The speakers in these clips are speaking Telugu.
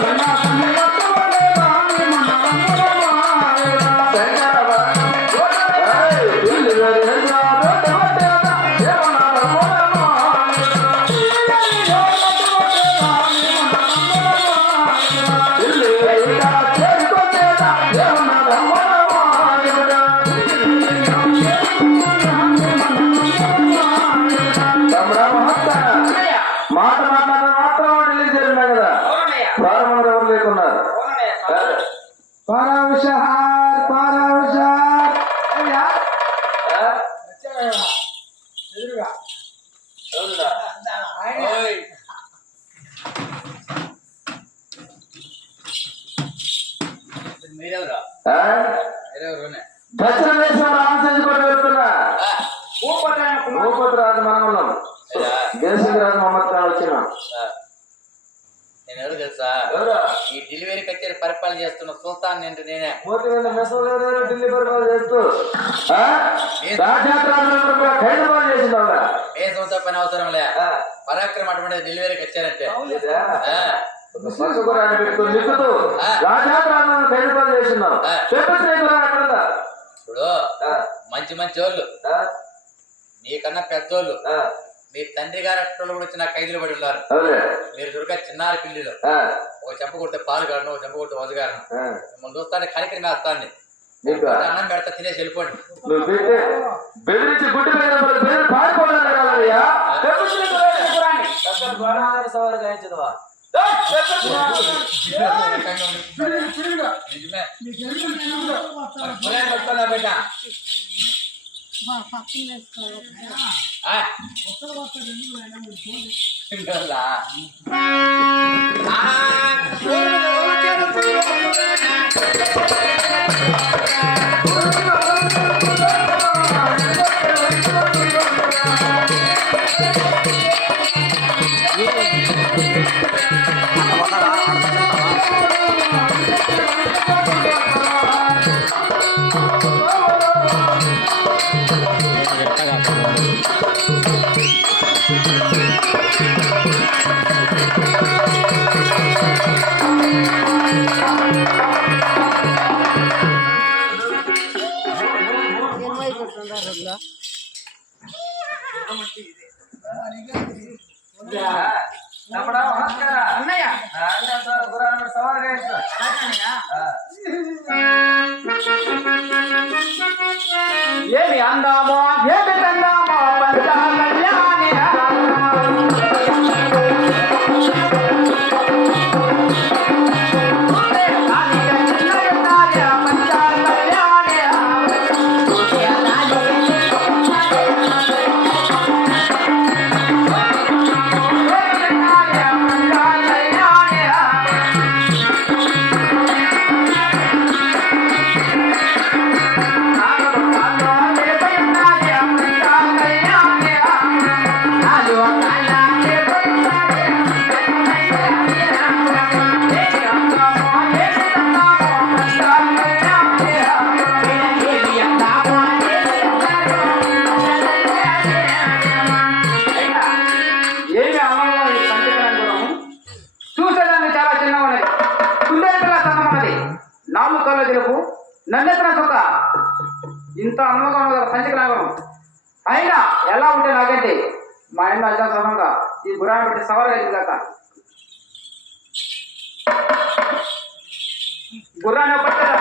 Gracias. రాజు మనం ఉన్నాం. దేశం రాజు మహమ్మద్ ఖాన్ వచ్చినాం. నేను ఎవరు తెలుసా? ఎవరు? ఈ డెలివరీ కచేరీ పరిపాలన చేస్తున్న సుల్తాన్ నేను. నేనే ఢిల్లీ పరిపాలన చేస్తూ పని అవసరం లే పరాక్రమం అటువంటి డెలివరీ అక్కడ ఉందా? ఇప్పుడు మంచి మంచి వాళ్ళు ఆ, మీకన్నా పెద్దోళ్ళు. ఆ, మీ తండ్రి గారు కూడా చిన్న ఖైదులు పడి ఉన్నారు. మీరు దుర్గా చిన్నారి పిల్లిలు. ఒక చెంప కొడితే పాలు గాడను ఒక చెంప కొడితే ఆ. మిమ్మల్ని చూస్తానే కనికరి నీకు అన్నం పెడతా తినేసి వెళ్ళిపోండి. బెదిరించి గుడ్డి మీద அண்டாவான் ஏக ఎలా ఉంటే నాకంటే మా ఇంట్లో అజా సమంగా ఈ గురాన్ని పెట్టి సవాలు కాక గుర్రాన్ని పట్టడం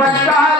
pasar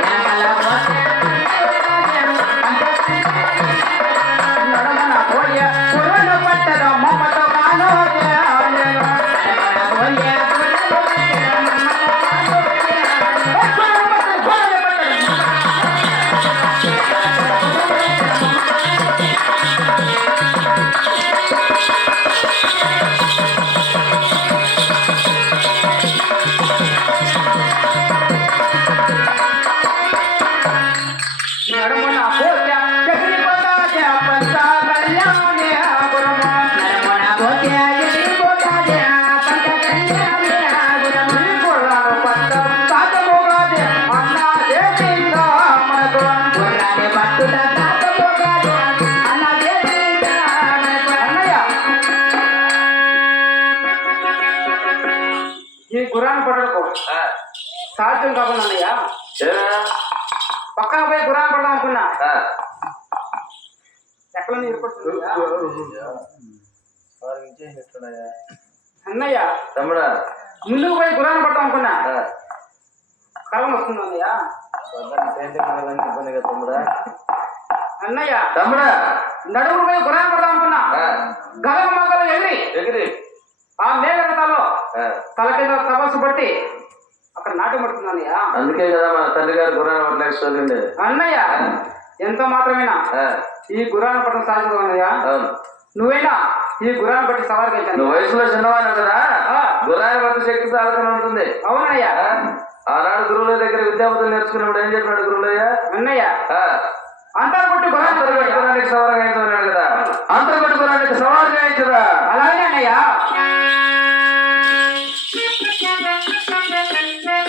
సాధ్యం కాకుండా అన్నయ్య? పక్కన పోయి గుర్రాన్ని పడదాం అనుకున్నా. ఎక్కడ అన్నయ్య తమ్ముడా ముందుకు పోయి గుర్రాన్ని పడదాం అనుకున్నా. కలం వస్తుంది అన్నయ్య? తమ్ముడా. అన్నయ్య తమ్ముడా. నడుము పోయి గుర్రాన్ని పడదాం అనుకున్నా. గగన మొక్కలు ఎగిరి ఎగిరి. ఆ ఆ, తల కింద తపస్సు పట్టి అక్కడ నాటు పడుతుంది అన్నయ్య అందుకే కదా మా తల్లి గారు గుర్రాన్ని పట్టలేకపోయింది అన్నయ్య ఎంత మాత్రమేనా? ఈ గుర్రాన్ని పట్టడం సాధ్యం అన్నయ్య. నువ్వైనా? ఈ గుర్రాన్ని పట్టి సవారికి వెళ్తాను. నువ్వు వయసులో చిన్నవాడు కదా? ఆ. గుర్రాన్ని పట్ట శక్తి సాధన ఉంటుంది. అవునయ్య ఆనాడు గురువుల దగ్గర విద్యాపతులు నేర్చుకున్నప్పుడు ఏం చెప్పినాడు గురువులయ్య? అన్నయ్య. అంతా కొట్టి పట్టుకోయ్యా. కొట్టుకోవడానికి సవాలు గాయించమన్నాడు కదా? కొట్టుకోవడానికి గాయించదా అలాగే అన్నయ్య.